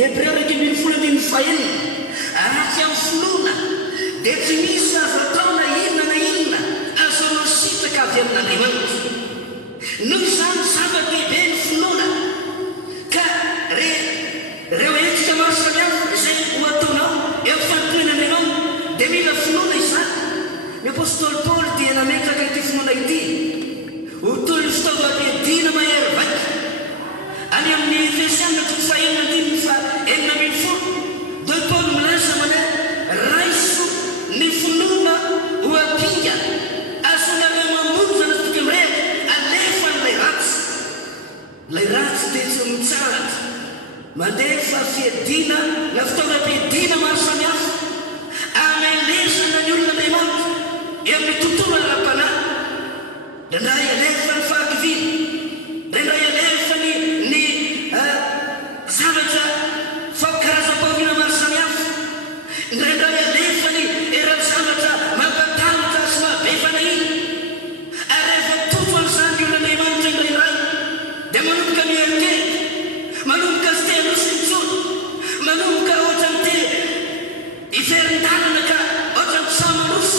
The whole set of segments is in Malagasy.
Hebreo 1:25 araky amin'ny finoana dia tsy misy azo atao na inona na inona azo masitraka avy amin'Andriamanitra. Noho izany zava-dehibe ny finoana ka reo hetsika maro samihafa izay ho ataonao eo fampirenanao dia mila finoana izany. Ny apôstôly Paoly dia nametraka ity finoana ity ho toy ny fitaovam-piadiana mahery vaika any amin'ny Efesiana 1:8-9. Dia Paoly milaza mana raiso ny finoana ho apinga azonareo mamonjy na toky mirehaka alefa n'ilay ratsy. Ilay ratsy dia tsy mitsaratra mandefa fiadiana na fitaovam-piadiana maro samihafa amelesana ny olona Andriamanitra eo amin'ny tontolo ara-panahy. Indray alefa ny fahakiviana, indray alefa ny zavatra karazam-pahaviana maro samihafa, indray alefa ny eran-zavatra mampatalitra sy mahabefana iny. Ary rehefa toto an'izany ny olona Andriamanitra indraindray dia manomboka mierikerika, manomboka sy te hanosy mitsony, manomboka ohatra ny te iverin-dalana ka ohatra ny tsamanosy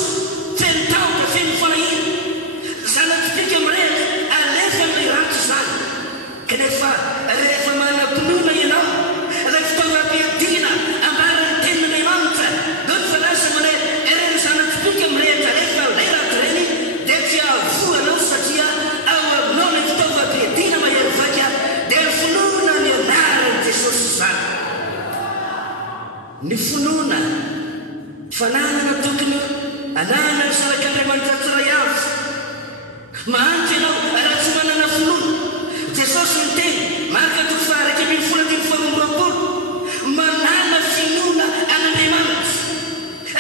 feno taoka feno fanahina. Zanakipika mirehaka alefa n'ilay ratsy izany. Kanefa rehefa manam-pinoana ianao ilay fitaovam-piadiana ambarany tenin'Andriamanitra dia fa lasa mana ireny zanakipika mirehaka rehefa ilay ratsy ireny dia tsy avoanao satria ao aminao ilay fitaovam-piadiana mahery vaika dia ny finoana ny anaran'i Jesosy izany. Ny finoana fananana tokony ananana ny zanak'Andriamanitra tsiray avy. Mahanty ianao raha tsy manana finoana. Jesosy miteny Marka 4:22 manana finoana an'Andriamanitra.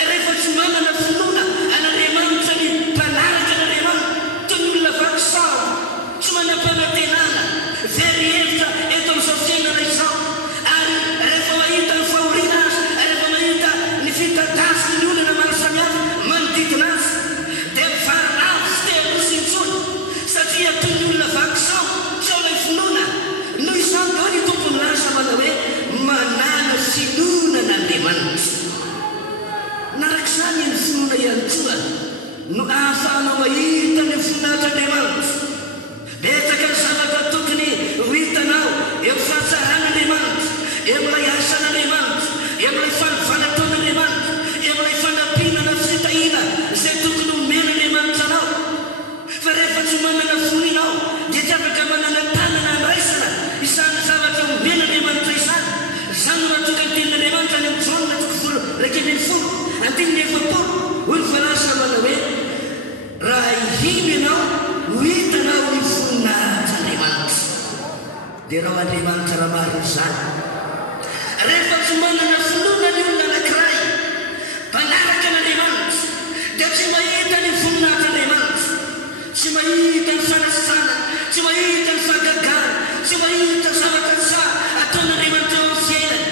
Rehefa tsy manana finoana an'Andriamanitra ny mpanaraka an'Andriamanitra toy ny olona vaky sao tsy manam-panantenana very hevitra eto amin'izao fiainana izao. Ary rehefa mahita ny fahoriana azy, rehefa mahita ny fitadasy ny olana maro samihafa manodidina azy dia mivaralavo sy te hanosy intsony satria toy ny olona vaky sao tsy ao ilay finoana. Noho izany dia ny tompo milaza manao hoe manana finoana an'Andriamanitra. Narak'izany ny finoana ihany koa no ahafahanao mahita ny voninahitran'Andriamanitra. Betsaka ny zavatra tokony ho hitanao eo fahatsaràn'Andriamanitra, eo amin'ilay asan'Andriamanitra, eo amin'ilay fanovana-taon'Andriamanitra, eo amin'ilay fanampiana fitahiana izay tokony homen'Andriamanitra anao. Fa rehefa tsy manana finoana ianao dia tsy afaka manana tanana andraisana izany zavatra homen'Andriamanitra izany. Izany no mahatonga ny tenin'Andriamanitra any amin'ny Jaona 1:9 hoy voalaza manao hoe raha ihino ianao ho hitanao ny voninahitran'Andriamanitra. Dia rao Andriamanitra raha marina izany. Rehefa tsy manana finoana ny olona anankiray mpanaraka an'Andriamanitra dia tsy mahita ny voninahitran'Andriamanitra, tsy mahita ny fanasana, tsy mahita ny fahagagana, tsy mahita ny zavatra tsara ataon'Andriamanitra eo amin'ny fiainany.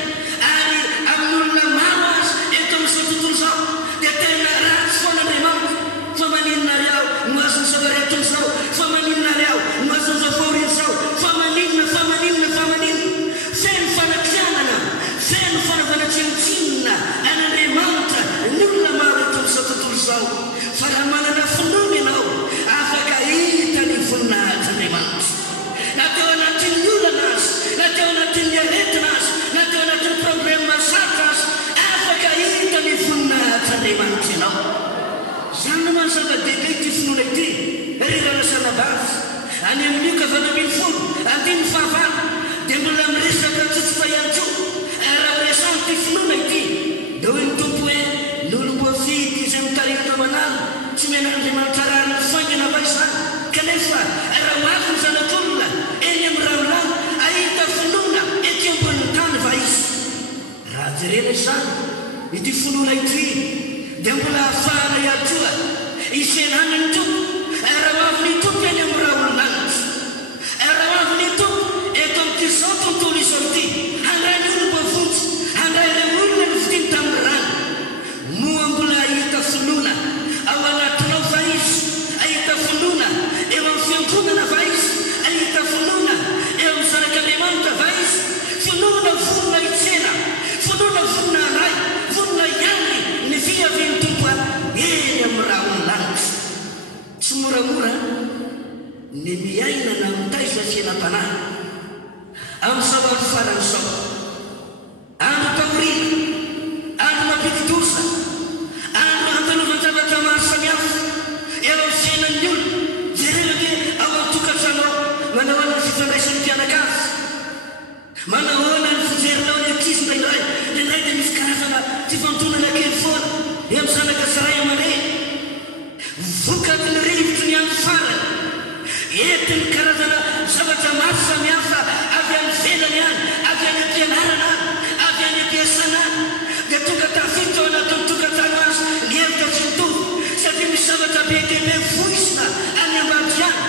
Ary amin'olona maro azy eto amin'izao tontolo izao dia tena ratsy foan'Andriamanitra. Fa maninona ry aho no azon'izao aretina izao, fa maninona ry aho no azon'izao fahoriana izao, fa maninona feno fanampianana, feno fanaovana tsinotsinona an'Andriamanitra ny olona maro eto amin'izao tontolo izao. Fa raha manana finoana ianao afaka hita ny voninahitran'Andriamanitra. Na teo anatin'ny olana azy, na teo anatin'ny aretina azy, na teo anatin'ny problema sarotra azy, afaka hita ny voninahitran'Andriamanitra ianao. Izany no mahazava-dehibe ity finoana ity. Ry ralasana bavy any amin'ny Luka 20:5 dia mbola miresaka tsotsotra ihany koa. Raha resany ity finoana ity dia hoy ny tompo hoe ny olom-boafidy izay mitarika manalo tsy men'Andriamanitra rariny faingana va izany. Kanefa raha hoavy ny zanak'olona eny amin'ny raolany ahita finoana ety ambonin'ny tany va izy. Raha jerena izany ity finoana ity dia mbola ahafahana ihany koa isenana ny tompo. Raha hoavy ny tompo eny amin'ny raolonanitra, raha hoavy ny tompo eto amin'izao tontolo izao ity handray ny olom-bavotsy, handray ilay olona ny vidiny tamin'ny rano, moa mbola ahita finoana ao anatinao va izy, ahita finoana eo amin'ny fiangonana va izy, ahita finoana eo amin'ny zanak'Andriamanitra va izy, finoana vorona hitsena amin'ny zavatra faran'izao. Andro taorina, andro mampidi-dosa, andro ampanaovan-javatra maro samihafa eo amin'ny fiainan'ny olona. Jerena hoe ao an-tokantrano manao ahoana ny fifandraisan'ny mpianakavy, manao ahoana ny fijerinao ny ankizy indraindray. Indraindray dia misy karazana fifantonana kely foana eo amin'ny zanaka sy ray aman-dreny. Vokatiny rivotry ny andro farany, entiny karazana zavatra maro samihafa avy amin'ny velany any, avy any am-pianarana any, avy any am-piasana any. Dia tonga tafiditra ao anatin'ny tokantrano azy ny hevitra tsy mitovy, satria misy zavatra be dia be voisina any ambady any.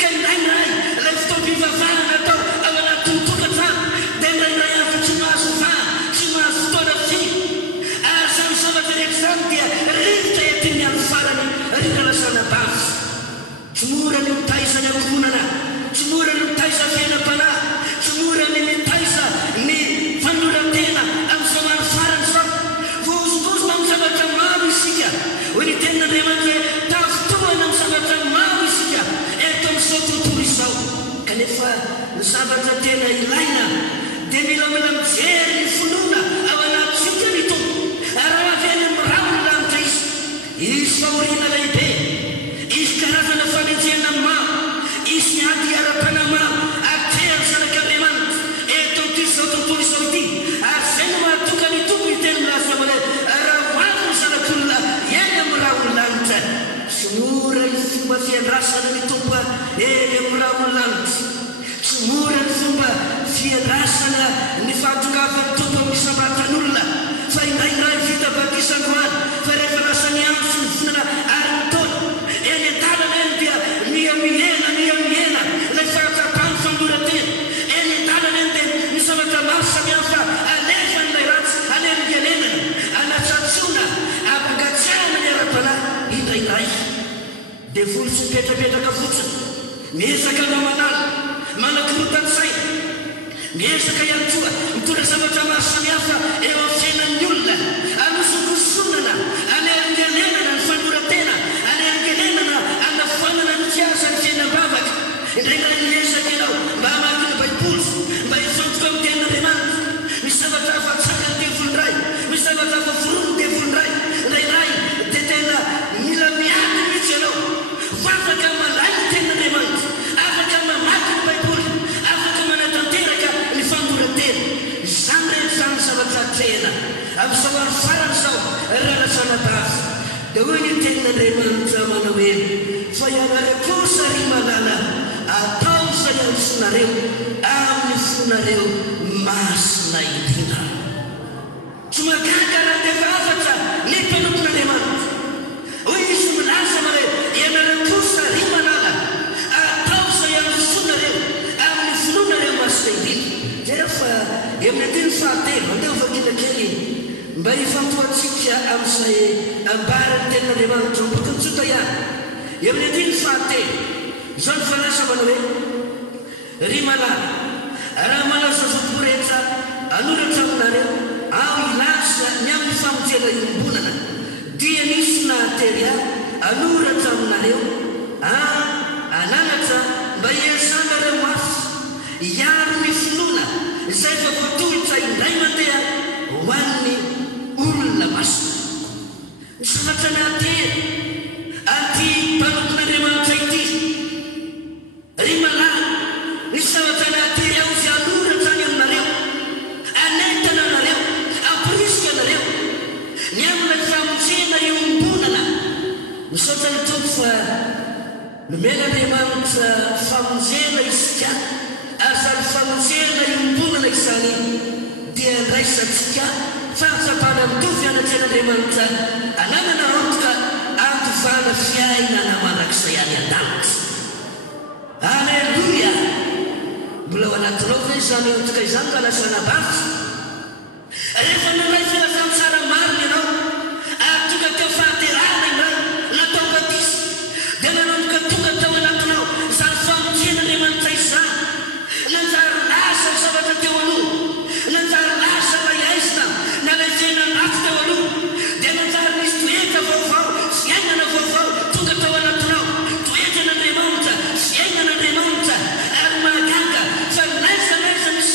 Ka indraindray ilay fotoam-pivavahana natao ao anatin'ny tokantrano dia indraindray avy tsy mahazo vahana, tsy mahazo fotoana firy. Ary izany zavatra rehetra izany dia rivotra entin'ny andro farany ringalasana bavy. Tsy mora ny mitaiza ny ankohonana, tsy mora ny mitaiza fiainam-panahy, tsy mora ny mitaiza ny fanoloran-tena amin'izao andro farany izao. Vozovozona amin'ny zavatra maro isika, hoy ny tenin'Andriamanitra hoe tafitohana amin'ny zavatra maro isika eto amin'izao tontolo izao. Kanefa ny zavatra tena ilaina dia mila mijery ny finoana ao anatintsika ny tompo. Ary avy any amin'ny rano lanitra izy fahoriana lehibe, izy karazana fanenjehana maro, izy ny ady ara-pana maro atrery zanak'Andriamanitra eto amin'ity izao tontolo izao ity. Ary izay no mahatoka ny tompo ny teny milaza amana raha hoavy ny zanak'olona eny amin'ny rahony lanitra. Tsy mora ny fomba fiandrasana ny tompo eny amin'ny rahony lanitra, tsy mora ny fomba fiandrasana ny fahatongavan'ny tompo amin'ny sambatan'olona. Fa indraindray vita batisandroany, fa rehefa lasa ny andro sy ny vonana ary ny taona eny an-dalana eny dia miamiena ilay fahatsapany fanoran-tena. Eny an-dalana eny dia ny zavatra maro samihafa alefa n'ilay ratsy, anelingelenana, anatsatsona, ampigatsiahana ny ara-panahy. Indraindray dia voly sy mipetrapetraka fotsiny, miezaka namanala, manakorotan-tsaina, miezaka ihany koa mitondra zavatra maro samihafa eo amin'ny fiainan'ny olona, anosokosonana, anelingelenana ny fanoran-tena, anelingelenana anafoanana ny tiasa ny fiainam-bavaka. Indraindray miezaka ianao mba hamaky ny baiboly, mba hifantoka amin'ny tenin'Andriamanitra. Misy zavatra afa-tsakany devolindray, misy zavatra afa-vorony devolindray. Indraindray dia tena mila miady mihitsy ianao, afaka malay ny tenin'Andriamanitra, afaka mamaky ny baiboly, afaka manatanteraka ny fanoran-tena. Izany rehetra izany zavatra tena amin'izao andro farany izao ralasana bavy. Dia hoy ny tenin'Andriamanitra manao hoe fa ianareo kosa ry malala, atao izay androsinareo amin'ny fonareo masina idina. Tsy magaga raha dia efa afatra ny mpanompon'Andriamanitra. Hoy izy milaza mare ianareo kosa ry malala, atao izay androsinareo amin'ny fonareo masina idina. Jereo fa eo amin'ny andiny fahatelo mandeha vakina kely mba hifantohantsika amin'izay ambarany tenin'Andriamanitra boky nitsota ihany. Eo amin'ny andiny fahatelo izao ny fanasa manao hoe ry malala, raha malaza vopo rehetra anoratra aminareo ao ilaza ny amin'ny famonjena iombonana dia nisy nahatery anoratra aminareo ananatra mba hiasanareo mafy hiaro ny finoana izay fa voatolotra indray mandeha ho an'ny olona masina. Ny zavatra nahatery aty mpanompon'Andriamanitra ity, ry malala, ny zavatra nahatery ao izay anoratra any aminareo, anentana anareo, ampirisika anareo ny amin'ny famonjena iombonana. Misaotra ny tompo fa nomen'Andriamanitra famonjena isika, ary izany famonjena iombonana izany dia ndraisantsika fahatsapana mitovy anatrehan'Andriamanitra ananana antoka antovana fiainana manak'izay any an-danitra. Alleluia! Mbola ao anatinao ve izany antoka izany ka lasana bavy? Rehefa nalay filazany tsara marina ianao ary tonga teo fahaterahana indray natao batisa, dia nanomboka tonga tao anatinao izany famonjen'Andriamanitra izany, nanjary lasa ny zavatra teo aloha, nanjary lasa ilay aizina na ilay fiainanaty teo aloha, dia nanjary nisy toetra vaovao, fiainana vaovao tonga tao anatinao, toetran'Andriamanitra, fiainan'Andriamanitra. Ary mahagaga fa naiza misy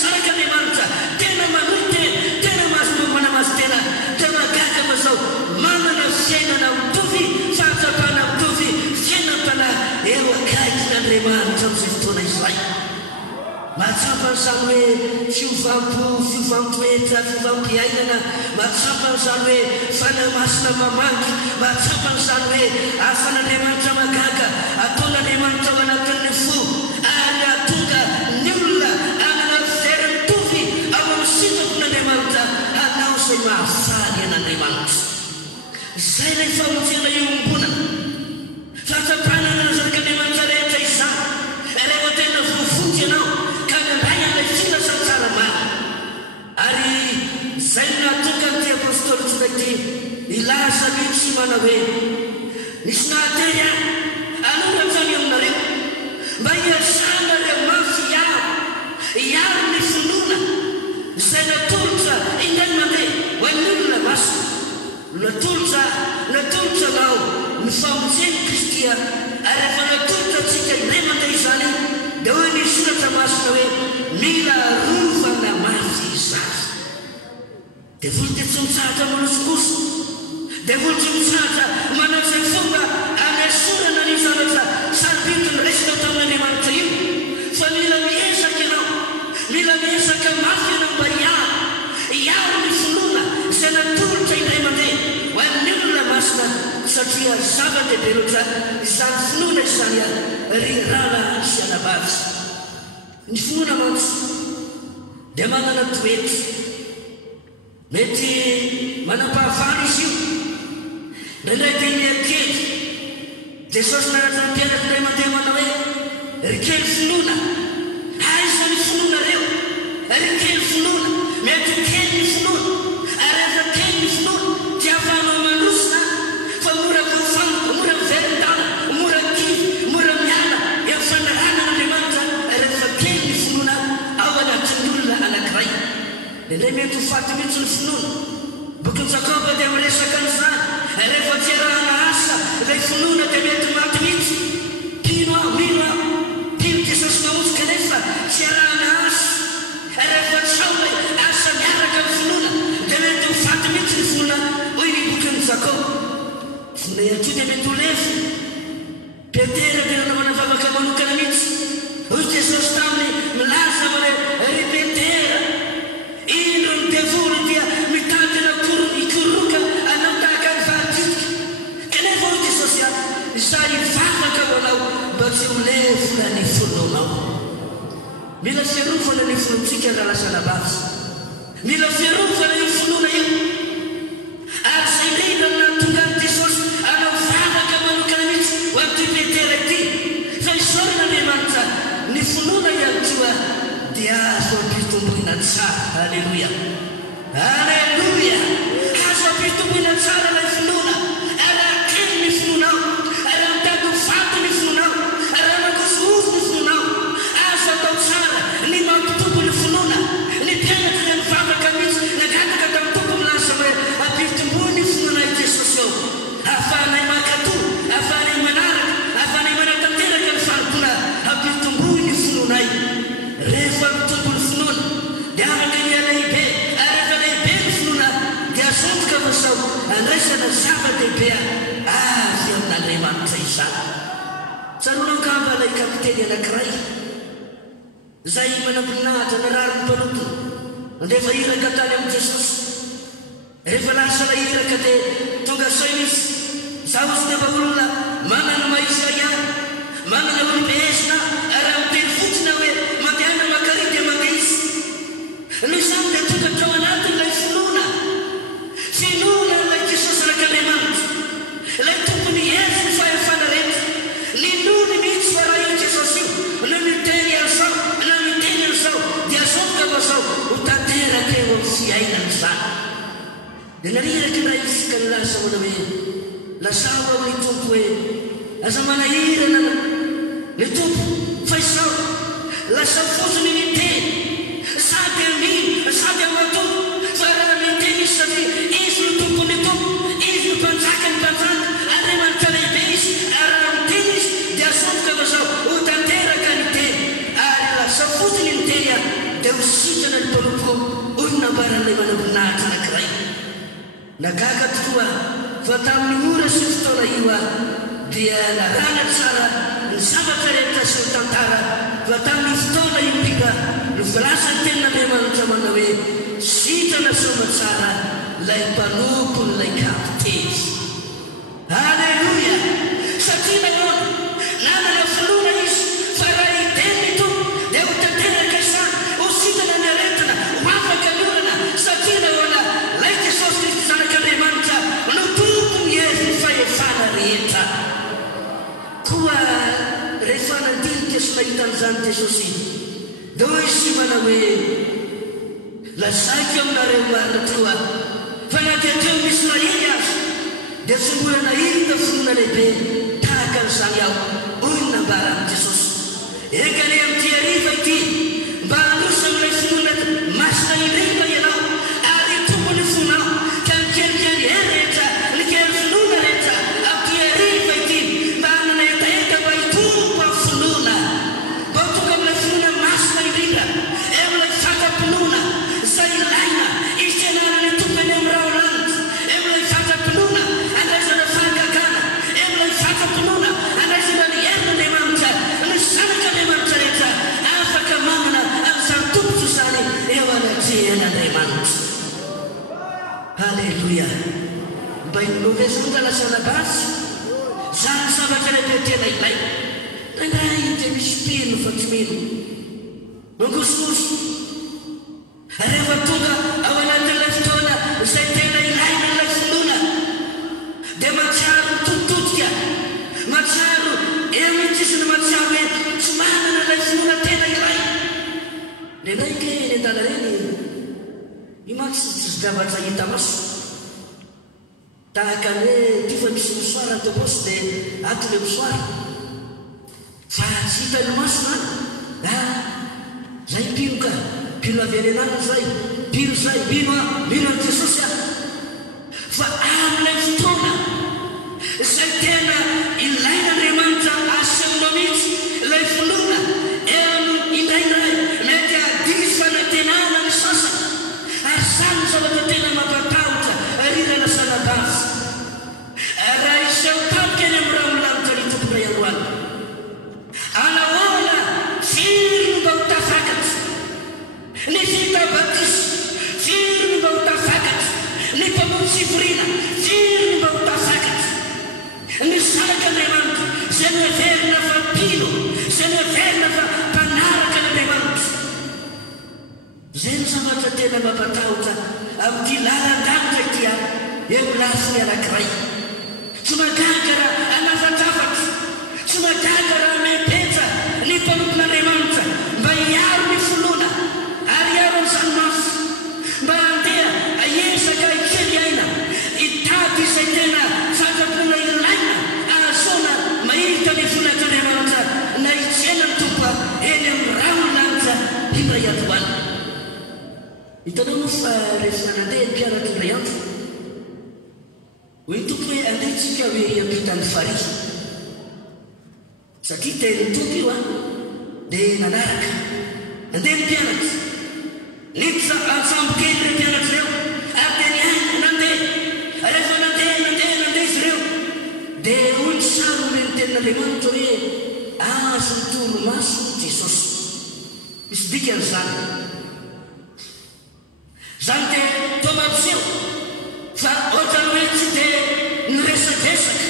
mahatsapanyizany hoe fiovampoetra fiovampiainana, mahatsapanyizany hoe fanamasina mamangy, mahatsapanyizany hoe afan'Andriamanitra magaga ataon'Andriamanitra ao anatin'ny fo ary atonga ny olona anana very mitovy ao amin'ny sitrapon'Andriamanitra hanao izay mahafaly an'Andriamanitra. Izay ilay famonjena iombonana fahatsapana nazarik'Andriamanitra rehetra izany rehefa tena voafonjy ianao ka mandray an'ilay filasan-tsaramana. Ary izay nahatonga ty apôstôly tsiraity ilaza mihitsy manao hoe nisy nahateny ahy anoratany aminareo mba hiazanareo mafy iaro ny finoana izay natolotra indray mandeha ho an'ny olona masina. Natolotra nao ny famonjeny Kristia ary rehefa natolotra antsika indray mandeha izany dia hoe ny soratra masina hoe mila rovana mafy izany. Dia voly dia tsy mitsahatra manosokoso, dia voly tsy mitsahatra manao izay fomba anesorana ny zavatra sarobitiny resaka tamin'Andriamanitra io, fa mila miezaka ianao, mila miezaka mafy ianao mba iaro ny finoana izay natolotra indray mandeha ho an'ny olona masina, satria zava-dehibe loatra izany finoana izany rirana sy anabavy. Ny finoana mantsy dia manana toety, mety manam-pahavalo izy io, nandray dia miakely. Jesosy naratra ny mpianatra indray mandeha manao hoe rikely finoana, aiza ny finoana reo, rikely finoana, mety kely ny finoana, ary rehefa kely ny finoana dia afahanao manosina fa mora voafangoka, mora miverin-dala, mora kivy, mora miala eo fanarana n'Andriamanitra rehefa kely ny finoana ao anatin'ny olona anankiray. Indray mety ho faty mihitsy ny finoana. Bokin'i Jakoba dia miresaka an'izany, rehefa tsy arahana asa ilay finoana dia mety maty mihitsy. Pino Jesosy mamonjy kanefa tsy arahana asa, rehefa tsy ao ilay asa miaraka amin'ny finoana dia mety ho faty mihitsy ny finoana. Hoy ny bokin'i Jakoba. Finoana ihany koa dia mety ho lefy. Petera dia manavavaka manokana mihitsy. Hoy Jesosy taminy milaza hoe ry Petera, ino ny devoly dia mitandina ikoroka anao tahaka ny vahabitika. Kanefa hoy Jesosy izay hivavaka ho anao mba tsy ho lefona ny finoanao. Mila fiarovana ny finoantsika rahalasa anabavy, mila fiarovana ny finoana io. Ary izay indrindra nahatonga an'i Jesosy anao vavaka manokana mihitsy ho an'ity Petera ity, fa isaorana Andriamanitra ny finoana ihany koa dia azo ampitomboina tsara. Alleluia, alleluia, azo ampitomboina tsara ilay finoana. Ary akely ny finoanao, ary mitady ho faty ny finoanao, ary anakosozy ny finoanao. Azo atao tsara ny mampitombo ny finoana. Ny mpianatra dia mivavaka mihitsy nagataka tamin'ny tompo milaza hoe ampitomboa ny finoana i Jesosy ao, ahafahanay mankatoa, ahafahanay manaraka, ahafahanay manatanteraka ny fanompoana, ampitomboa ny finoanay. Rehefa mitombo ny finoana dia afaka lehibe, ary rehefa lehibe ny finoana dia azontoka mazao andraisana zava-dehibe azy amin'Andriamanitra izany. Tsaroana angamba ilay kapiteny anankiray izay manam-boninahitra narary ny mpanotony andefa iraka tany amin'i Jesosy. Rehefa lasa ilay iraka dia tonga sao misy zaho sy dia mba olona manana mahisaia, manana olom-behezina, ary amiteny fotsina hoe mandehana makary dia mandeha izy. Noho izany dia tonga tao anatin'ilay finoana ilay Jesosy rak'Andriamanitra, ilay tompony hezy ny fahefana rehetra. Ninony mihitsy fa raha io Jesosy io no miteny an'izao na miteny an'izao dia azontoka mazao ho tanteraka eo amin'ny fiainana izany. Dia nariraka indray isika ny lasa manao hoe lazao amin'ny tompo hoe aza manahirana ny tompo fa izao lasa fosiny miteny sady amino sady amatompo, fa raha miteny izy satria izy no tompony tompo, izy no mpanjaka ny mpanjaka, Andriamanitra lehibe izy. Ary raha miteny izy dia azontoka mazao ho tanteraka ny teny, ary lasa fotony ny teny dia ho sitrana ny mpanompo hoy nambaran'ilay manam-boninahitra anankiray. Nagaga tokoa fa tamin'ny ora sy ny fotoana io dia narana tsara ny zavatra rehetra sy ny tantara, fa tamin'ny fotoana io pika no Filasan'ny tenin'Andriamanitra manao hoe sitrana somatsara lay mpanompony lay kapiteny. Halleluia! Satria nahoana nanana finoana izy fa raha hiteniny tompo dia ho tanteraka izany ho sitana ny aretina ho afaka ny olana satria nahoana lay Jesosy Kristy zanak'Andriamanitra no tompony hery fahefana rehetra. Koa rehefa nandinika sy nahita an'izany Jesosy dia hoy izy manao hoe lazaiko aminareo marina toa fa na dia teo misy mahiny azy dia tsy mbola nahita finoana lehibe tahaka an'izany aho, hoy ny nambaran'i Jesosy. Eka le amin'ity hariva ity mba hanosa amin'ilay finoana masina indrindra ianao ary tompony fonao ka mikelikely rehetra ny kely finoana rehetra amin'ity hariva ity mba hanana etaeta mba hitompo amin'ny finoana, mba ho tonga amin'ilay finoana masina indrindra eo amin'ilay fata-pinoana izay ilaina hisenana ny tompony amin'ny raolanitra, eo amin'ilay fata-pinoana andraisana fahagagana, eo amin'ilay fata-pinoana andraisana ny herin'Andriamanitra, ny zanak'Andriamanitra rehetra afaka manana an'izany tombotso izany eo anatrehan'Andriamanitra. Halleluia! Mba hinonova izany rahalasana basy zany zavatra lehibe tena ilaina. Tanray dia misy pino fa tsy mino mangosongoso rehefa tonga ao anatin'ilay fotoana izay tena ilaina ilay finoana dia matsiaro tototika, matsiaro eo mitsisiny matsiaro hoe tsy manana ilay finoana tena ilaina. Ndraindray ke ny an-dala reny imaky tsy zavatra hita maso tahaka ny hoe ty fa misy mosoara teo posy dia ato le mosoara fa tsy hita ny maso zany zay pino ka pino avy any anana zay pino zay pino an' Jesosy fa amin'ilay fotoana izay tena ilain'Andriamanitra asehonao mihitsy ilay finoana eo indraindray mety hadiso fanantenana ny sasany ary zany zavatra tena mampatahotra rirana sanabasy raha iseho tampoka eny amin'ny raha milamitra ny tompona iaroany. Anahoana firy mba ho tafakatra ny fitabatisa, firy mba ho tafakatra ny mpamonjy fivoriana, firy mba ho tafakatra ny zanak'Andriamanitra izay noheverina fa mpino, izay noheverina fa mpanaraka an'Andriamanitra. Izay ny zavatra tena mampatahotra amin'ity lalan-davitra ity eo lafiny anankiray. Tsy magagara anafantafatra, tsy magagara mepetra ny mpanompon'Andriamanitra mba hiaro ny finoana ary hiaro an'izany maso, mba handeha hiezaka hikely aina hitady izay tena fatampona ilaina ahazona mahita ny voninahit'Andriamanitra na hitsena ny tompo eny amin'ny raolanitra indray atoany. Hitanao moa fa rehefa nandeha ny mpianatra indray andro hoy ny tompo hoe andehantsika hoe hiampita ny farihy satria teny tompo io dia nanaraka andeha ny mpianatra niditra antsambokely re mpianatra ireo ary dia niaina nandeha rehefa nandeha izy ireo dia hoy ny saro le ny tenin'Andriamanitra hoe azo ny toromaso Jesosy. Misy dikan'izany zany dia toa mampiseho fa ohatrany hoe tsy dia niresakresaka,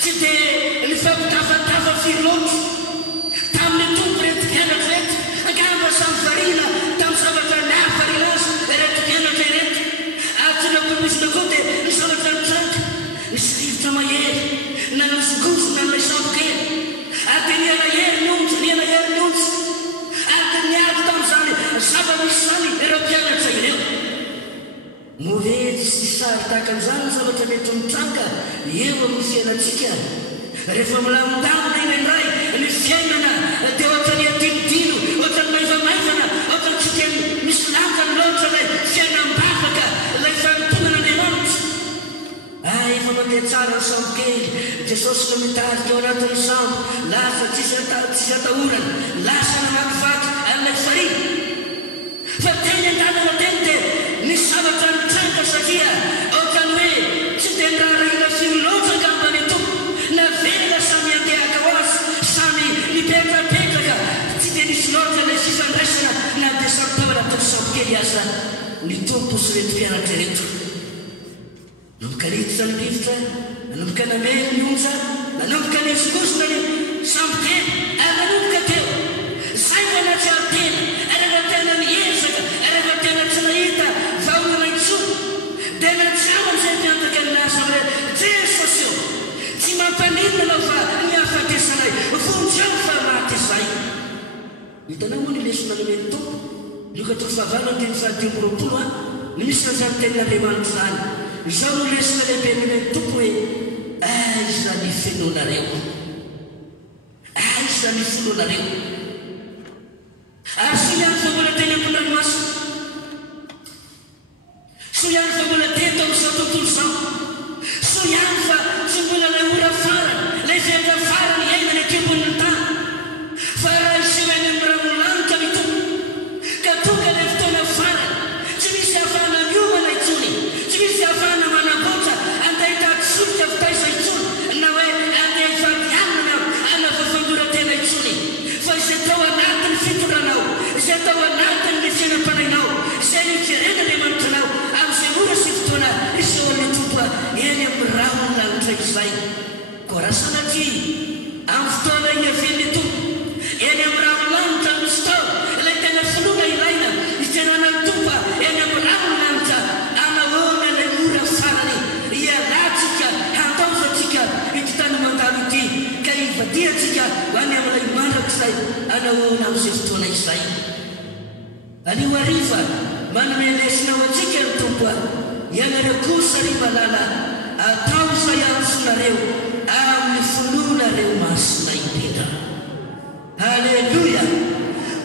tsy dia nifampitafatafa firy loatra tamin'ny tompo reto mpianatra reto angamba samy variana tamin'ny zavatra niary variana azy reto mpianatra ireto ary tsy nampomisina koa dia ny zavatra nitsaka nisy rivotra mahery na nisongoso na nilay sambokely ary dia nialahery ny onjy ary dia niady tamin'izany zava-misy zany ireo mpianatra ireo. Morety sy sary tahaka an'izany zavatra mety mitranga eo amin'ny fiainantsika rehefa milamindamina indraindray ny fiainana dia ohatra ny adinodino, ohatra ny maivamaivana, ohatra ny tsy dia misy lankany loatra ilay fiainam-bavaka ilay fanotonan'Andriamanitra. Efa mandeha tsara ny sambokely Jesosy no mitarika ao anatin'ny sambo lasa tsisy atahorana lasa namakivaky amin'ilay farihy fa teny an-dalana teny dia ny zavatra nitranga satria ohatrany hoe tsy dia nirarahina firy loatra angamba ny tompo na vela samy handehaka ho azy samy mipetrapetraka tsy dia nisy loatra ilay fifandraisana na fiasa ny tompo sy reto fianatra reto nanomboka litsa ny rivotra nanomboka namely ny onja nanomboka ny sokosona ny samboteny ary nanomboka teo zay manatsy artena araka tena miezaka araka tena tsy nahita vaolana intsony dia natsamany zay miantaka amin'asa amire jesosy eo tsy mampanina anao fa ny hafatesanay vonjao fa maty zay hitanao moa ny lesona nomeny tompo ioka toko fahavalo teny fahadimoroapolo a ny misy nazany tenin'andriamanitra zany izao no lesona lehibe nomeny tompo hoe aiza ny finoanareo aiza ny finoanareo ary so ihany fa mbola teny ambonanomasina so ihany fa mbola teto amin'izao tontolo zao so ihany fa tsy mbola lay ora farany lay zendra farany aina ny akebonin'ny tany fa raha iseho any amin'ny ramolanitra ny tompo ka tonga lay fotoana farany tsy misy hafahana miomana intsony tsy misy hafahana manamboatra andahitady solika fitaiza intsony na hoe andeha hivadianana anavafandora-tena intsony fa izay tao anatiny fitoranao izay tao anatiny ny fiainam-panainao izay ny firenan'andriamanitranao amin'izay ora sy fotoana isehoan'ny tompoa eny amin'ny ramolanitra izay koa raha sanatria amin'ny fotoana iavian'ny tompo eny amin'ny ramolanitra misy tao ilay tena finoana ilaina itenanany tompa eny amin'ny ramolanitra anahoana ilay ora farany ialatsika handaozatsika ity tany mandalo ity ka ivadiatsika ho any amin'ilay mandrak'izay anahoana amin'izay fotoana izay anio ariva manome lesina ho antsika ny tompoa ianareo kosa ry malala atao zay ansonareo amin'ny finoanareo masina indrindra halleluia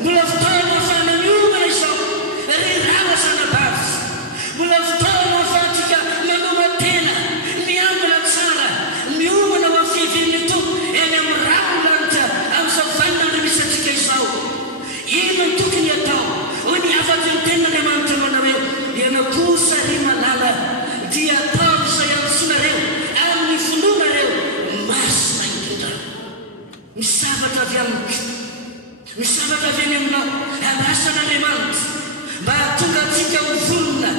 mbola fotoana afahana miomana izao ry rana zanabavy mbola fotoana afahantsika manoma tena miambina tsara miomana ho am'fivin'ny tompo eny amin'ny ramolanitra amin'izao vainana misy atsika izao ino ny tokony atao hoy ny afaty ny tenan'andriamanitra manao eo ianao kosa ry malala dia atao izay ansonareo amin'ny finoanareo masina indrindra misavatra avy amiko misavatra avy any aminao anasan'andriamanitra mba tonga atsika ho vonona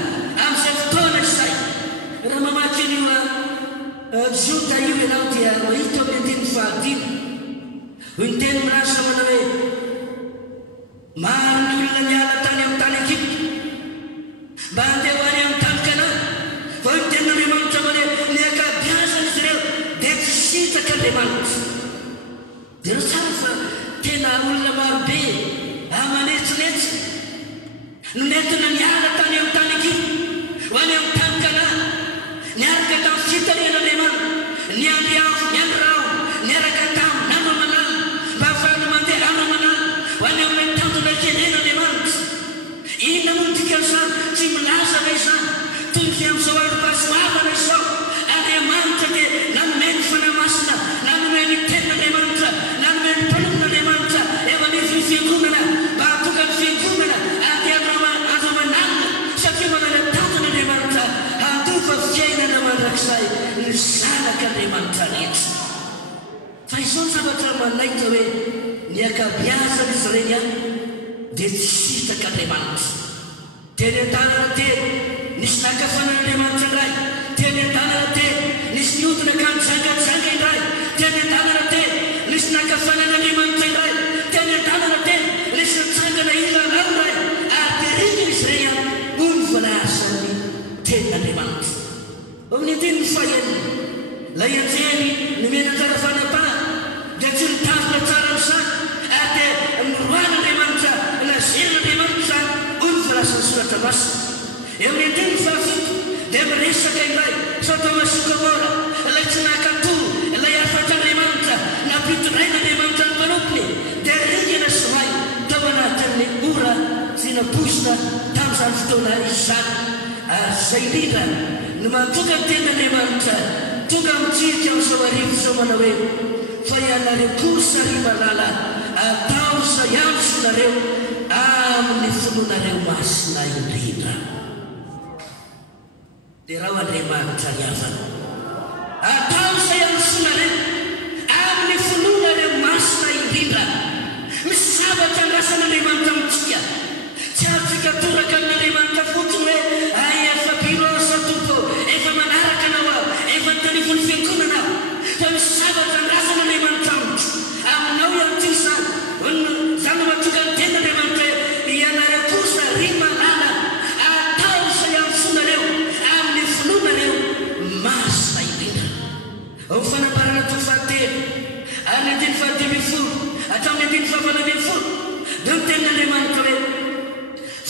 amin'izay fotoana izay raha mamaky an'io joda io ianao dia mahita amin'ny andiny fahadimy hoy ny teny milasa manao hoe maro ny olona niala tany amin'ny tany Egypte mba handeha ho any amin'ny tany Kanana fa hoy ny tenin'andriamanitra mane ny akabiazan'izy ireo dia tsy sitaka andriamanitra dia reo tsara fa tena olona marobe amanetsinetsy no nentina niala tany amin'ny tany Egypte ho any amin'ny tany Kanana niaraka tamin'ny fitarian'andriamanitra ny ambiafo ny andrao niaraka tamin'ny namamanala mba ahafahana mandeha hamamanala ho any amin'ny tandona kenen'andriamanitra inona moa nydikan'izany tsy milaza ve izany toy ny amin'izao arom-pahasoavana izao andriamanitra dia nanomeny fanamasina nanomeny tenin'andriamanitra nanomeny mpanompon'andriamanitra efa ny fiangonana mba hatonga ny fiangonana andehandomanalina satria manana tandon'andriamanitra handova fiainana mandrakizay ny zanak'andriamanitra rehetra fa izao ny zavatra manaita hoe ny akabiazan'izy reny a dia tsy sitak'andriamanitra teny an-tanana teny nisy nakafanan'andriamanitra indray teny an-tanana teny nisy niodina ka nizangazanga indray teny an-tanana teny nisy nakafanan'andriamanitra indray teny an-tanana teny nisy nitsangana ilalao indray ary derina izy rey a hoy ny voalazan'ny tenin'andriamanitra amin'ny andiny ny fahenina lay anjeny nomena anjara fanapahana dia tsy nitazona tsara n'izany ary dia miroan'andriamanitra nazen'andriamanitra zany hoy ny voalazan'ny soratra masina eo amin'ny andiny ny fahafito dia miresaka indray Sodoma sy Gomora ilay tsy nakatoro ilay afatr'andriamanitra nampitorain'andriamanitra ny mpanompony dia rigina sy may tao anatin'ny ora sy naposina tamin'izany fotoana izany ary zay indrindra no mahatonga ny tenin'andriamanitra tonga mitsirika amin'izao arivo izao manao hoe fa ianareo kosa ry malala atao izay ansonareo amin'ny finoanareo masina indrindra dia raha ho andriamanitra ny havana atao izay ansonareo amin'ny finoanareo masina indrindra misy zavatra andrasan'andriamanitra amintsika tsy afaka toraka amin'andriamanitra hatramin'ny andiny fahavalambin'ny folo dia niten'Andriamanitra hoe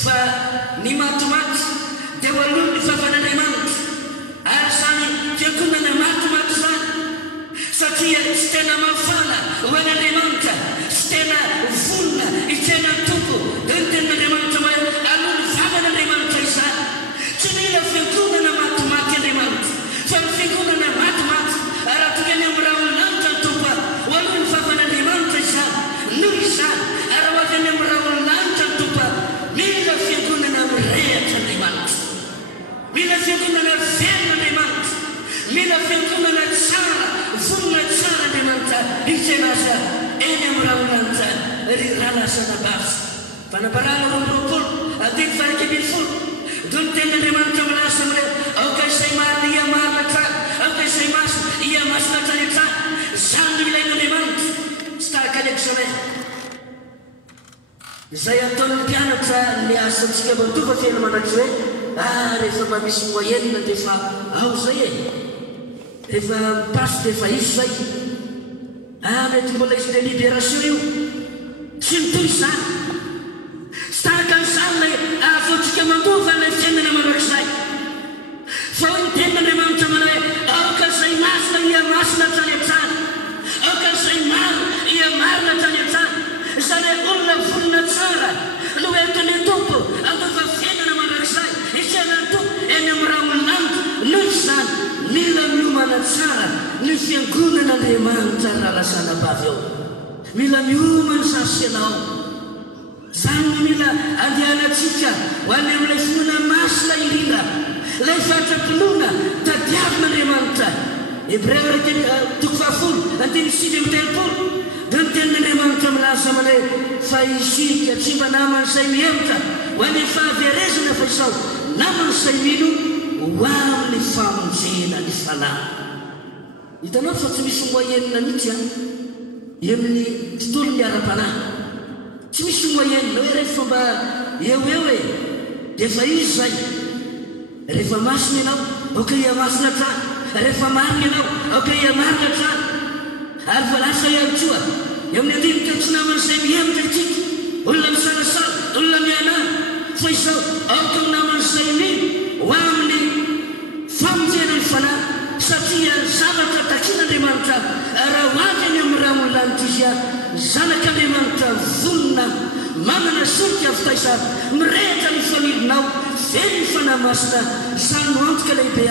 fa ny matimaty dia ho aloha ny fahavan'Andriamanitra ary zany fiangonana matimaty zany satria tsy tena mafana ho an'Andriamanitra tsy tena vonona hitsena toko dia niten'Andriamanitra hoe aloha ny vavan'Andriamanitra izany tsy mila fiangonana matimaty Andriamanitra fa ny fiangonana matimaty raha toka any amin'ny raha olanitra ny tompo ho aloha ny vavan'Andriamanitra izany noho izany ary ho avy any amin'ny raha olanitra ny tompo mila fiangonana mirehatra Andriamanitra mila fiangonana velon'Andriamanitra mila fiangonana tsara vonona tsara Andriamanitra hitsena aza eny amin'ny raha olanitra ry ralasana basy fanaparana roapolo andiny farakambin'ny folo do ny ten'Andriamanitra milaza amire aoka izay marina ia marina tsara aoka izay masina ia masina tsara tsara zany ilain'Andriamanitra tsy tahaka Alexandre izay ataon'ny mpianatra ny asantsika mandofa fiaina mandrakizay hoe rehefa mba misy moyenina dia efa ao zay e rehefa mipasy dia efa izy zay mety mbola izy délibération io tsy mitoy izany tsy tahaka n'izany lay ahafaotsika mandova lay fiainana mandrakizay fa ho ny ten'Andriamanitra mana hoe aoka izay masina ia masina tsany an-tsany aoka izay marina ia marina tsany an-tsany izany hoe olona vonona tsara no entony tompo andova fiainana mandrakizay hitsena tompo eny amin'ny raha olanitra noho izany mila miomana tsara ny fiangonan'Andriamanitra raha lasana bavy ao mila miomana sasianao zany no mila andehanantsika ho any amin'ilay finoana masina indrindra lay fahatrapinoana tadiavin'Andriamanitra Hébreu toko fahafolo andiny sivy amby telopolo dia ny ten'Andriamanitra milaza amana hoe fa isika tsy mba naman'izay mihevitra ho any fahaverezana fa izao naman'izay mino ho amin'ny famonjena ny fanahy hitanao fa tsy misy moyenina mihitsy amin'ny tontolo ny ara-panahy tsy misy moyenina hoe rehefa mba eo e dia efa izy zay rehefa masina ianao aoka ia masina tsara rehefa marina ianao aoka ia marina tsara ary voalasa ihany koa eo amin'ny andinika tsy naman'izay mihevitra itsika olona misarasara olona mianana fa izao aoka ny naman'izay mino ho amin'ny famonjena ny fanahy satria zavatra takian'Andriamanitra raha ho avy any amin'ny raha olanitra izy zanak'Andriamanitra vonona manana solika fitaizana mirehitra ny familinao velo ny fanahy masina izany no antoka lehibe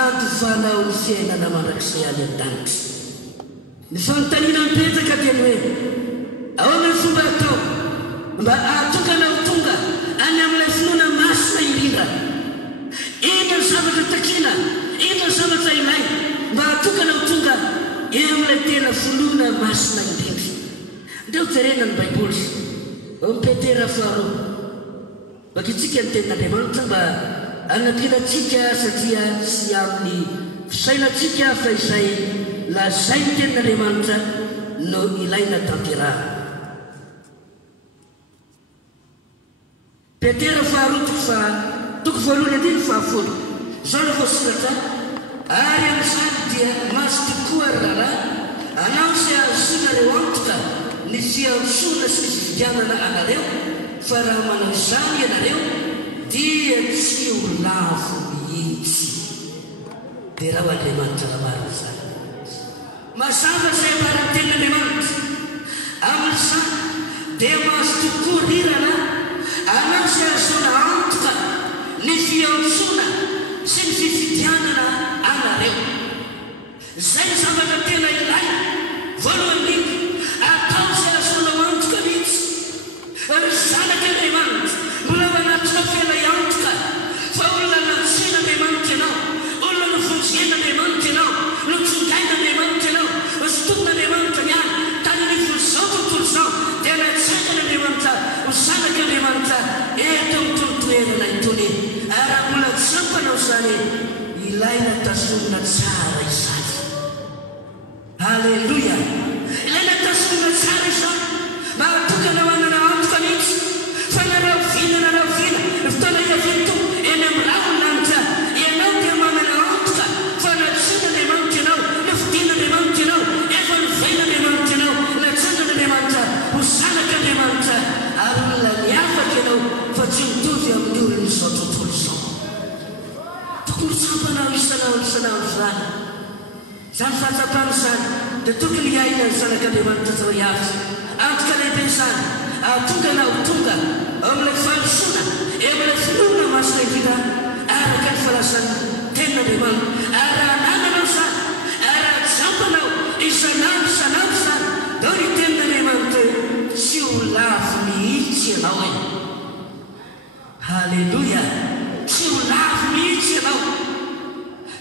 andovanao ny fiainana mandrakizay any an-danitra ny fanontaniana mipetraka dia ny hoe ahoana ny fomba atao mba ahatokanao tonga any amin'ilay finoana masina indrindra ina ny zavatra takiana ina ny zavatra ilay mba ahatokanao tonga eo amin'ilay tena finoana masina indrindra ndreo jerena ny baiboly amin'ny Petera faharoa baka itsika ny ten'Andriamanitra mba anampianatsika satria sy amin'ny fisainatsika fa izay lazay ny ten'Andriamanitra no ilaina tanteraha Petera faharoa toko voalohany andiny fahafolo zao no voasokatra ary amin'izany dia maso tokoa raharaha anao sy azonareo antoka ny fiantsoana sy ny fividianana anareo fa raha manao izany ianareo dia tsy ho lavo mihitsy dia raha ho Andriamanitra raha marina izany mazava zay mariny ten'Andriamanitra amin'izany dia mahazo tokoa rirana anao sy azona antoka ny fiantsoana sy ny fividianana anareo zay zavatra tena ilay voalohany atao sy azona antoka mihitsy ry zanak'Andriamanitra mbola manatona tena antoka fa olona natsen'Andriamanitra ianao olona novonjen'Andriamanitra ianao notongain'Andriamanitra ianao zoton'Andriamanitra miany tany nivon'izao tontolo zao dia natsain'Andriamanitra ho zanak'Andriamanitra eto mitontoerana itony ary mbola tsampanao zany ilaina tazomina tsara izany halleluia ilaina tazomina tsara izany mba hatokanao anana antoka mihitsy fa naraovina fotoana iavinto eny amin'ny raha olanitra ianao dia manana antoka fa natsin'Andriamanitra ianao nofidian'Andriamanitra ianao efa novain'Andriamanitra ianao natsan'Andriamanitra sanao zany zany fahatsapano zany dia tokony iaina ny zanak'Andriamanitra tsiraiavy antoka lehibe zany tonga na ho tonga ao amin'ilay fanosoana eo amin'ilay finoana masina indrindra araka ny falazany ten'Andriamanitra ary anananao zany ary jampanao isanandro zany dao ny ten'Andriamanitra tsy ho lafo mihitsy ianao e halleloia tsy ho lafo mihitsy ianao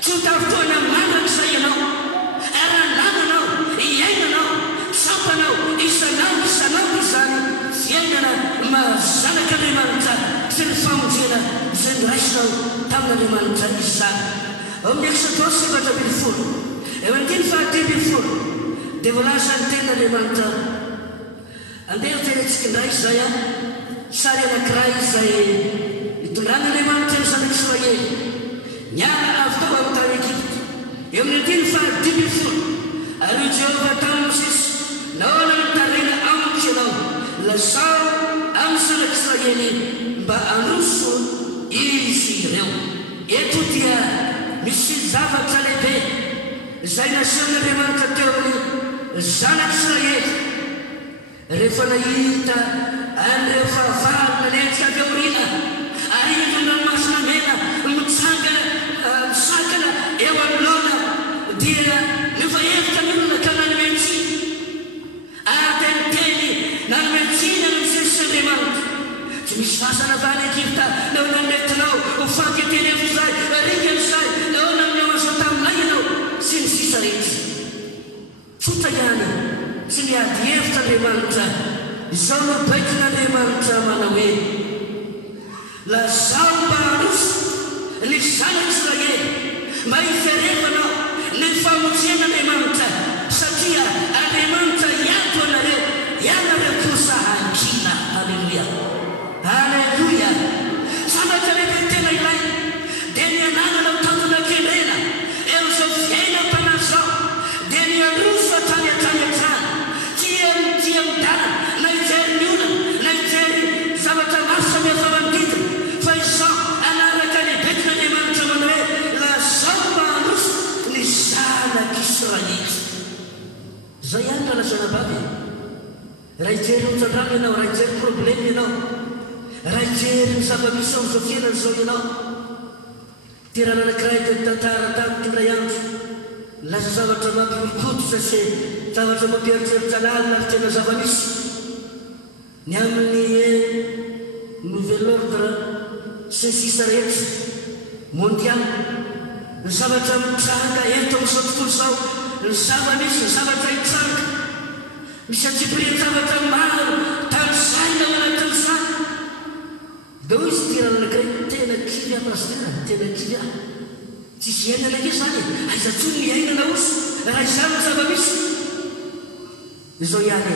tsy ho tafotoana mandrak'izay ianao ary anananao iainanao jampanao isanandro izany fiainana mazanak'Andriamanitra sy ny famonjena izay niraisinao tamin'Andriamanitra izany ao amin'ny Exodosy 7:20 eo andiny 10:20 dia voalaza ny ten'Andriamanitra andeha hoterentsika indray izay sary anankiray izay nitondran'Andriamanitra ny zanak'Israely niara avy tao amin'ny tany Egipta eo amin'ny andiny 10:20 ary Jehova tamin'i Mosesy nahoana nitarena amiko ianao lazao amin'ny zanak'Israely mba handroso izy ireo eto dia misy zavatra lehibe izay nasehon'Andriamanitra teo amin'ny zanak'Israely rehefa nahita an'ireo fahavalona nentsika avy aoriana ary iny ranomasina mena mitsangana misakana eo anoloana dia nivahevitra ny olona ka nanometsiny ary dia niteny nanometsiny amin'Jesosy Andriamanitra tsy misy fasana avany Egipta nahoana netinao ho fanketeny amin'izay ringan'izay nahoana amin'ny azo taminay ianao sy ny sisa rehetra tsotra ihany tsy niady hevitra Andriamanitra izao no baikin'Andriamanitra manao hoe lazao mba handroso ny zanak'Israely mba hiferevanao ny famonjen'Andriamanitra satria Andriamanitra iato anareo ianareo kosa hankina halleloia halleloia zavatra lehibe tena ilay dia ny anananao tantonakendrena eo izao fiaina tanazy zao dia ny androso hatrany tia midala na hijery ny olana na hijery zavatra maro samihafa manodidina fa izao anaraka ny betin'Andriamanitra manao hoe lazao mba handroso ny zanak'Israely zay ihany raha lazanabavy raha hijery otrandrano ianao raha hijery problème ianao raha hijery ny zava-misy amin'izao fiainana zao ianao ty raha nanankiray dia tantara tamiko indray andro laza zavatra mampimikototra sy zavatra mampieritreritralala ary tena zava-misy ny amin'ny nouvel ordre sy ny sisa rehetra mondial ny zavatra mitranga eto amin'izao tontolo zao ny zava-misy ny zavatra hitranga misy atsipiriny zavatra maro tanysaina ao anatin'izany dao izy ty raha nanankiray tena kivy pasitera tena kivy tsisy iainana ake zany aizatsony ny iainana oso raha izany ny zava-misy izao ihany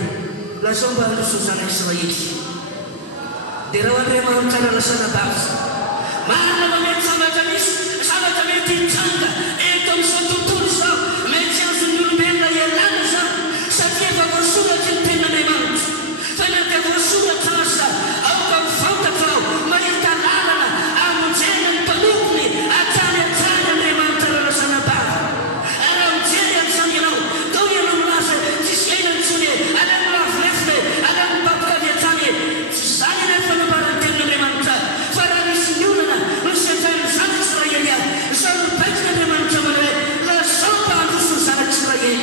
lazao mba handroso ny zanak'Israely dia raha Andriamanitra nalasana bavy marina mamety zavatra misy zavatra mety hitranga eto amin'izao tontolo izao mety azon'ny olombelona ialana zao satria efa voasoratra ny ten'Andriamanitra fa na dia voasoratra aza aoka mifantatra ao mahita lalana amonjena ny mpanompony atrany Andriamanitra nalasana bavy ary amonjeny amin'izany ianao dao ianao milaza tsisy iainany tsony ala ny lavolefone ala ny mpapikavy atrany tsy zany rehefa nambarany ten'Andriamanitra fa raha misy ny olana nosetran'ny zanak'Israely izao no baikin'Andriamanitra manao hoe lazao mba handroso ny zanak'Israely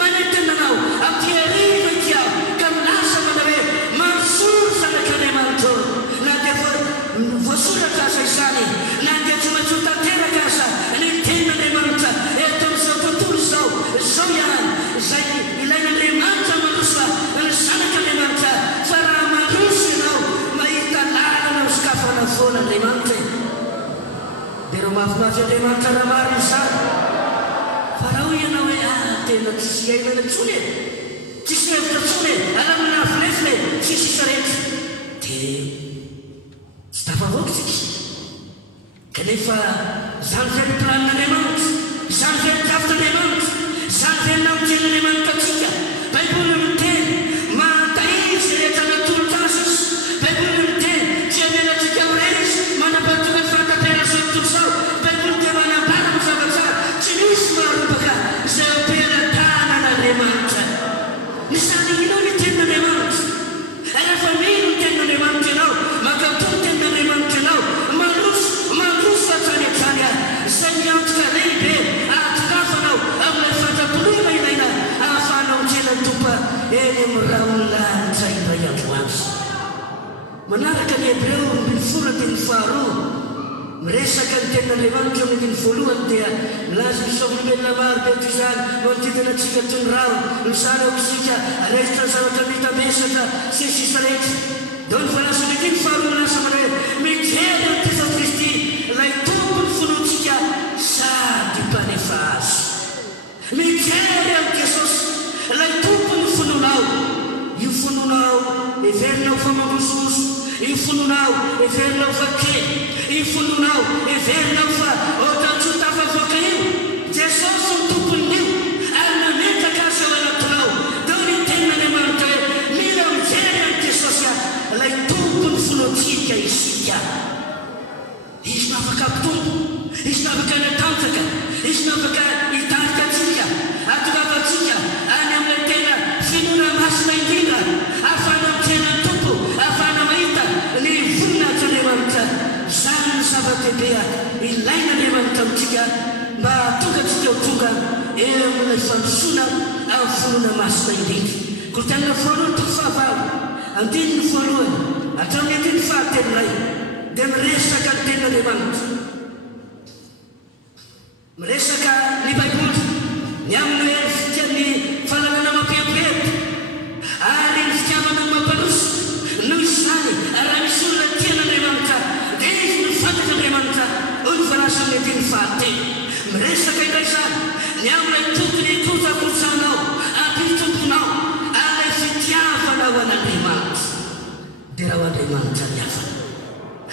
manentenanao amty ariva ity aho ka milaza manao hoe mansoro zanak'Andriamanitra na dia voasoratra aza izany na dia tsy maintsy ho tanteraka aza ny ten'Andriamanitra eto amin'izao tontolo izao izao ihany izay ilain'Andriamanitra mandroso ny zanak'Andriamanitra fa raha mandroso ianao mahita lalana misokafana foan'Andriamanitra dia rao mafimafy Andriamanitra raha maro izany fa raha ho ianao hoe tena tsisy iainana ntsony tsisy hevitra ntsony ala minavilefiny tsy sisa rehetra dia tsy tafavoaka tsika kanefa zany zay nipilanin'Andriamanitra zany zay nitafit'Andriamanitra zany zay namonjen'Andriamanitra atsika baiboly miteny mantaizy rehetra natolotra azy izy baiboly miteny tsy amenatsika ho re izy manapatoka ny fantapera zao tontolo zao baiboly dia manambara ny zavatra faharoa miresaka ny ten'andriamanitra amin'ny andiny voalohany dia laza misaolombelona maro be toy izany manodidina antsika toy ny rano misana aokisika resitra ny zavatra mitabesaka sy ny sisa rehetra dao ny voalaza ny andiny faharoa lasa manae mijery amin'ny Jesosy Kristy ilay tompony fonoantsika sady mpanefa azy mijery amin'ny Jesosy ilay tompony fononao io fononao everinao fa mamosimoso io fononao everinao fa kely io fononao everinao fa ohatrantsy tafavoaka io Jesosy ny tompon'io ary nametaka azy ao anatinao dao ny ten'Andriamanitra hoe mila mijery amin'ny Jesosy ilay tompony fonoantsika isika izy nafaka mpitombo izy nafaka natanjaka izy nafaka hitarika antsika atongavatsika any amin'ilay tena finoana masina indrindra ahafahana mijery ny tompo ahafahana mahita ny voninahitran'Andriamanitra zany ny zava-dehibe ilain'Andriamanitra amintsika mba tonga tsika ho tonga eo amin'ilay fandrosoana amin'ny finoana masina indrindra Kolotainina voalohany toko fahavalo andininy voalohany hatramin'ny andiny fahatelo iray dia miresaka ny ten'Andriamanitra miresaka ny baiboly ny amin'ny ny fahalalana mampiampiety ary ny fitiavana mampaloso noho izany raha misy olona tian'Andriamanitra dia izy no fantatr'Andriamanitra hoy ny voalaza amin'ny andiny fahatelo miresaka indray izany ny amin'ilay tokony ikojakotsanao ampitomponao ary fitiavanao an'Andriamanitra dia raha ho Andriamanitra ny havana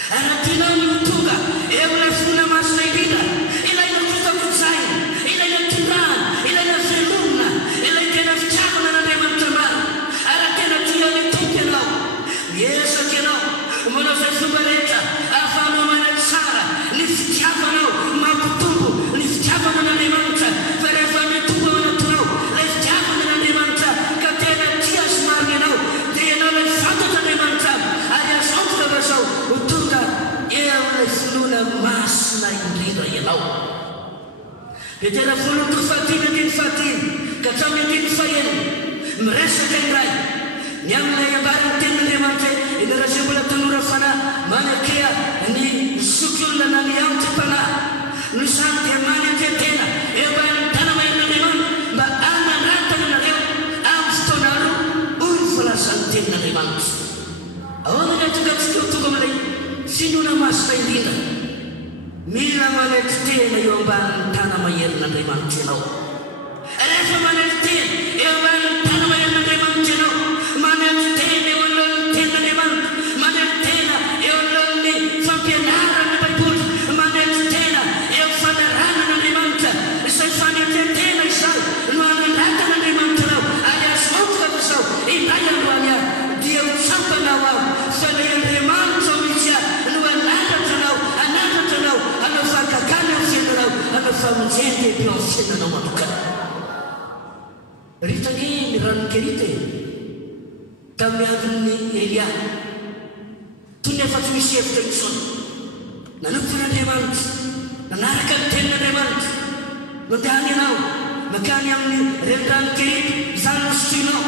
raha tianao ny ho tonga eo amin'ilay finoana masina indrindra ilaina kojakotsaina ilaina tindrana ilaina velomina ilay tena fitiavana an'Andriamanitra maro ary tena tianao ny tompo ianao miesaka ianao manao izay fomba rehetra ahafahanao manao tsara ny fitiavanao mampitombo ny fitiavana an'Andriamanitra fa rehefa mitombo ao anatinao ilay fitiavana an'Andriamanitra ka tena tia sy marina ianao dia ianao ilay fantatr'Andriamanitra ary azotoka fa zao ho tonga eo amin'ilay finoana masina indrindra ianao Petera voalohany toko fahatelo andiny fahatelo ka hatramin'ny andiny fahaenina miresaka indray ny amin'ilay ambariny ten'Andriamanitra eny raha izay mbola tanora fanahy manakea ny zoky olona na ny amitra mpanahy no izany dia manatentena eo ambanin'ny tanamahelin'Andriamanitra mba hananratana anareo amin'ny fotoana roa hoy ny voalazan'ny ten'Andriamanitra ahoana ny tonga antsika ho tonga amin'ilay finoana masina indrindra mila manaiky tena eo ambanin'ny tanamahelin'Andriamanitra ianao rehefa manaiky tena eo ambanin'ny tanamahelin'Andriamanitra ianao manaiky tena eo alohan'ny ten'Andriamanitra manaiky tena eo alohan'ny fampianaran'ny baiboly manaiky tena eo fanarana n'Andriamanitra izay fanententena izao no hanandratan'Andriamanitra anao ary azotoka fa zao indray androany aho dia ho tsampanao aho fa ilay Andriamanitra ao mihitsy no anatratranao anao fakakana amin'ny fiainanao anao famonjeny lehibe ao amin'ny fiainanao manokana ritany ny ranokerite tamin'ny andron'ny Elia toy ny efa tsy misy hevitra intsony nanompon'Andriamanitra nanaraka ny ten'Andriamanitra mandany ianao makany amin'ny reniranokerite izany no sotoinao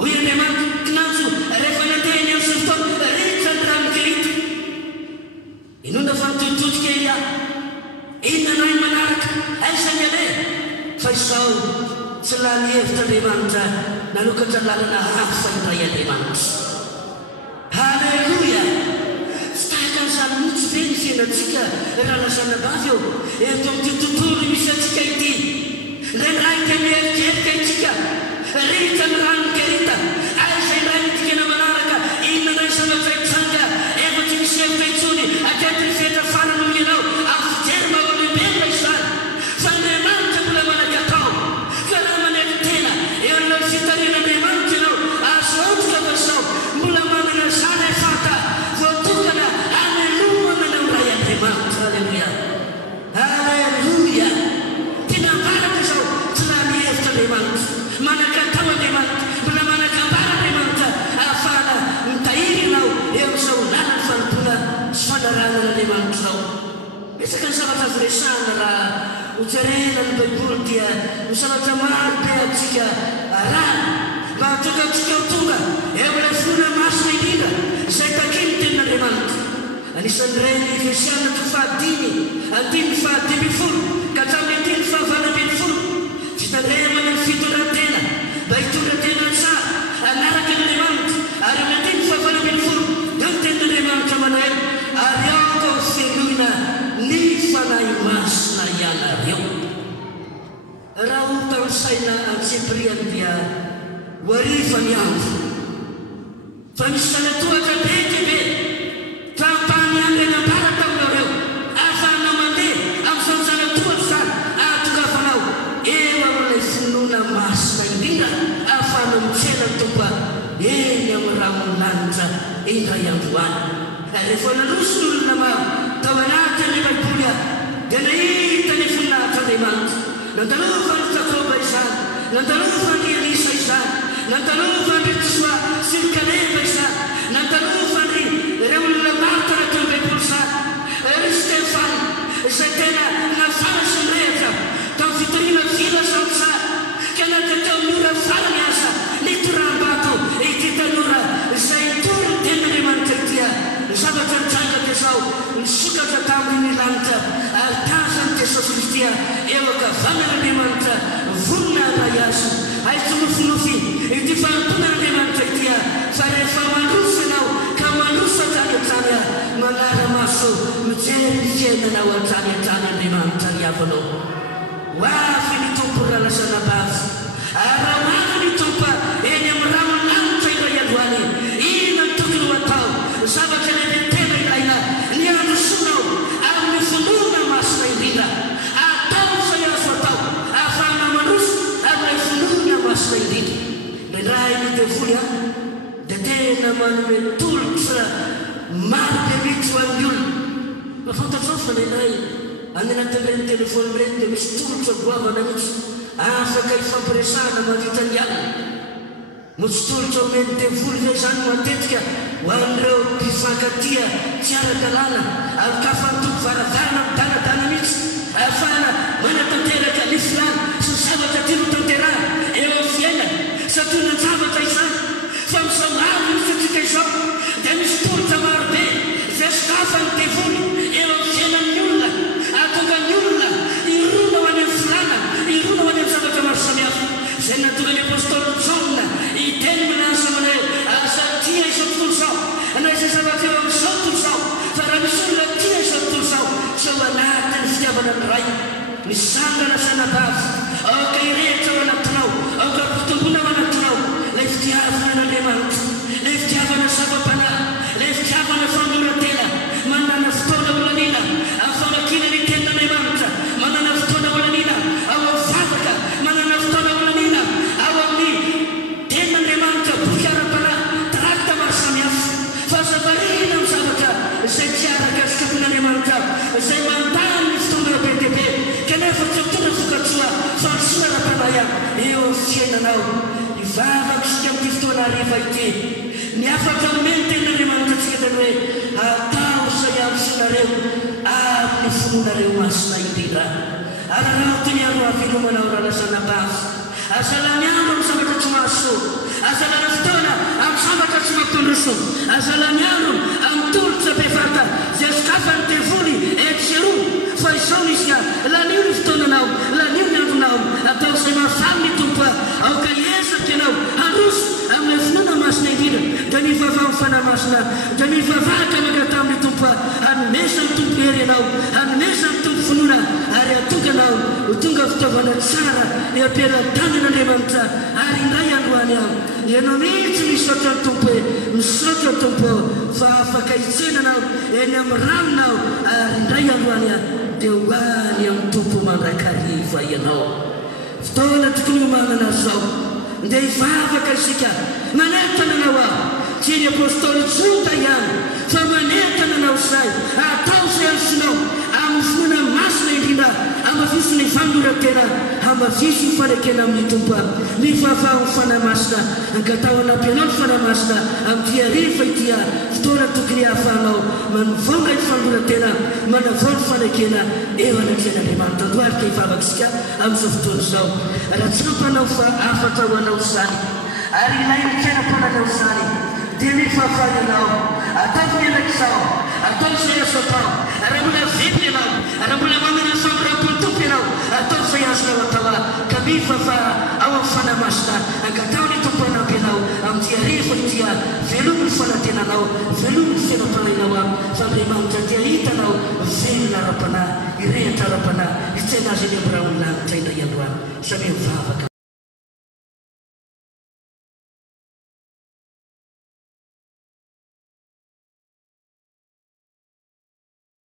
hoy Andriamanitra kinanjo rehefa nandeha ny amin'ny fotoana ritra ny ranokerite inona fa nitototika Elia inona nahy manaraka aiza ny aleha fa izao tsy lany hevitr'Andriamanitra nanokatra lalana hafa indray Andriamanitra halleloia tsy tahaka n'izany mihitsy be ny fiainantsika raha lazana bavy eo eto amin'ity tontolo misy antsika ity ndraindraiky mierikerika itsika ritra ny ranokerita aiza indray nitikena manaraka inona nay zavatra itsanga efa tsy misy hevitra intsony atety ny fehitra farany amin'ny ianao amin'ny fijery maha-olombelona izany fa Andriamanitra mbola manakatao fa raha manaiky tena eo alohan'ny fitarian'Andriamanitra ianao azo antoka fa zao mbola manana zany efata voatokana hamelomana anao ray Andriamanitra halleloia halleloia tena mbaraka zao tsy raha mihevitr' Andriamanitra manakatao Andriamanitra mbola manakambara Andriamanitra ahafahana mitahiry ianao eo amin'izao lalany fanompona sy fandaranan'Andriamanitra zao betsaka ny zavatra azo resahana raha hojerena ny baiboly dia ny zavatra maro be atsika arahana mba hatonga antsika ho tonga eo amin'ilay finoana masina indrindra izay takiny ten'Andriamanitra anisan'ny ray ny efesiana to fahadimy andimy fahadimy folo ka hatramin'ny andimy fahavalambiny folo fitandremana ny fitondratena mba hitondratena tsara anaraka n'Andriamanitra ary amin'ny andimy fahavalambiny folo dia ny tenin'Andriamanitra manay ary aoka ho feloina ny fanahy masina ianareo. Raha ho tamisaina antsepriany dia ho ariva ny andro fa misy sanatohatra be dia be tampany andro anambara taminareo ahafahanao mandeha amin'izany sanatohatra zany ahatokafanao eo amin'ilay finoana masina indrindra ahafahanao mitsena ny tompo eny amin'ny ramonlanitra indray andro any. Rehefa nalosy ny olona maro tao anatin'ny baiboly dia nahita ny voninahitran'Andriamanitra nandalova ny Jakoba izany nandalova ny Elisa izany nandalova ny Joshua sy ny Kaleba izany nandalova ny ireo olona maro tanaty ny baiboly izany ry Stefany izay tena nafara sy nirehatra tamin'ny fitoriana vila zany tsara ka nady tao amin'ora farany aza nitoram-bato ity tanora izay tory ny tenin'Andriamanitra dia zavatra nitrandraka izao nisokatra tamin'ny lanitra ary tazany Jesosy Kristia eo ankavanan'Andriamanitra vonina ray azy aiky nofinofy ity fanomponan'Andriamanitra itya fa rehefa mandroso ianao ka mandroso hatrany hatrany manara-maso mijery ny fiainanao hatrany hatrany Andriamanitra ry avanao. Hoavy ny tompo ralasana bavy ary raha hoavy ny tompo eny amin'ny ramonlanitra iray aloany ina ny tokony ho atao zavatra lehibe tena ilaina ny androsonao amin'ny finoana masina indrindra atao izay azo atao ahafahana mandroso amin'ilay finoana masina indrindra. Ndraindray ny devoly dia tena manome tolotra maro be mihitsy ho an'ny olona. Mafantatrao fa nendray any anatin'ireny telefony ireny dia misy tolotra goavana mihitsy afaka ifampiresahana mandritra ny alina. Motsy tolotra omeny devoly izay zany matetika ho an'ireo mpifankatia tsy ara-dalàna ary ka fantompo varavarana midanadana mihitsy ahafahana manatanteraka ny filana sy zavatra tiano tanterana eo amin'ny fiainana satria nanjavatra izany fa misao maro misy atsika izao dia misy tolotra maro be izay sokafa ny devoly eo amin'ny fiainan'ny olona ahatonga ny olona irona ho any amin'ny filana irona ho any amin'ny zavatra maro samihafa izay natonga ny apôstôly Jaona iteny milaza manay aza tia izao tontolo izao na izay zavatra eo amin'izao tontolo izao fa raha misy olona tia izao tontolo izao sao anatin'ny fitiavana ny ray misangana sanabavy aoka irehetra ao anatinao aoka mpitombona ao anatinao lay fitiavana n'Andriamanitra lay fitiavana zava-panahy lay fitiavana famoratena manana fotoana volanina amin'ny famakina ny tenin'Andriamanitra manana fotoana volanina ao amin'ny vavaka manana fotoana volanina ao amin'ny tenin'Andriamanitra boky ara-panahy tarakta maro samihafa fa zavarina amin'ny zavatra izay tsy araka sokapon'Andriamanitra izay mandany ny fotoana be dia be kanefa tsy mitondra vokatsoa fa misoa ara-panahy eo amin'ny fiainanao. Ivavaka sika amin'ity fotoana hariva ity ny afaka omeny tenin'Andriamanitra tsika teny hoe atao izay amsinareo amin'ny fononareo masina indrindra ary raha teny aro avilo manao ralasana bavy azalany andro amin'ny zavatra tsy mahasoa azalana fotoana amin'ny zavatra tsy mampitondroso azalany andro amin'ny tolotra bevata izay sokafa ny devoly etseroa fa izao izy lanio ny fotoananao lanio ny andronao atao izay mahafaly ny tompo aoka hiezaka ianao handroso amin'ilay finoana masina indrindra dia mivavah amin'ny fanahy masina dia mivavahaka maka tamin'ny tompo hanomesa ny tompo hery ianao hanomesa ny tompo finoana ary atokanao ho tonga fitaovana tsara ampiaran-tanan'Andriamanitra ary indray androany ianao mihitsy misaotra ny tompo misaotra ny tompo fa afaka hitsenanao eny amin'ny ranonao ary indray androany dia hoany amin'ny tompo mandrakariva ianao. Fotoana tokony homanana zao dia hivavaka isika manentana anao tsy ny apôstôly Joda ihany fa manentana anao izay atao izay asinao amin'ny finoana masina indrindra amafiso ny fanolora-tena amafiso ny fanekena amin'ny tompo mivavaha ny fanahy masina ankatao anampianao ny fanahy masina amin'ity hariva ity fotoana tokony hahafahanao manovonga ny fanolora-tena manavao ny fanekena eo anatrehan'Andriamanitra. Andohalika hivavaka isika amin'izao fotoana izao raha tsy nampanao fa afaka ho anao izany ary ilay ny tena mpananao izany dia mivavaha ianao atao mianak'izao atao izay azo atao raha mbola vely ianao raha mbola manana famirapontompo ianao atao izay azonao atao ka mifa fa ao amin'ny fanamasina angatao ny tompo anampy ianao amin'ity hariva dia velomy ny fanatenanao velomy ny fiainam-panahinao am fa Andriamanitra dia hitanao velona ara-panahy irehitra ara-panahy hitsaina azy eny amin'ny raha olona mitaina iandroany samy mivavaka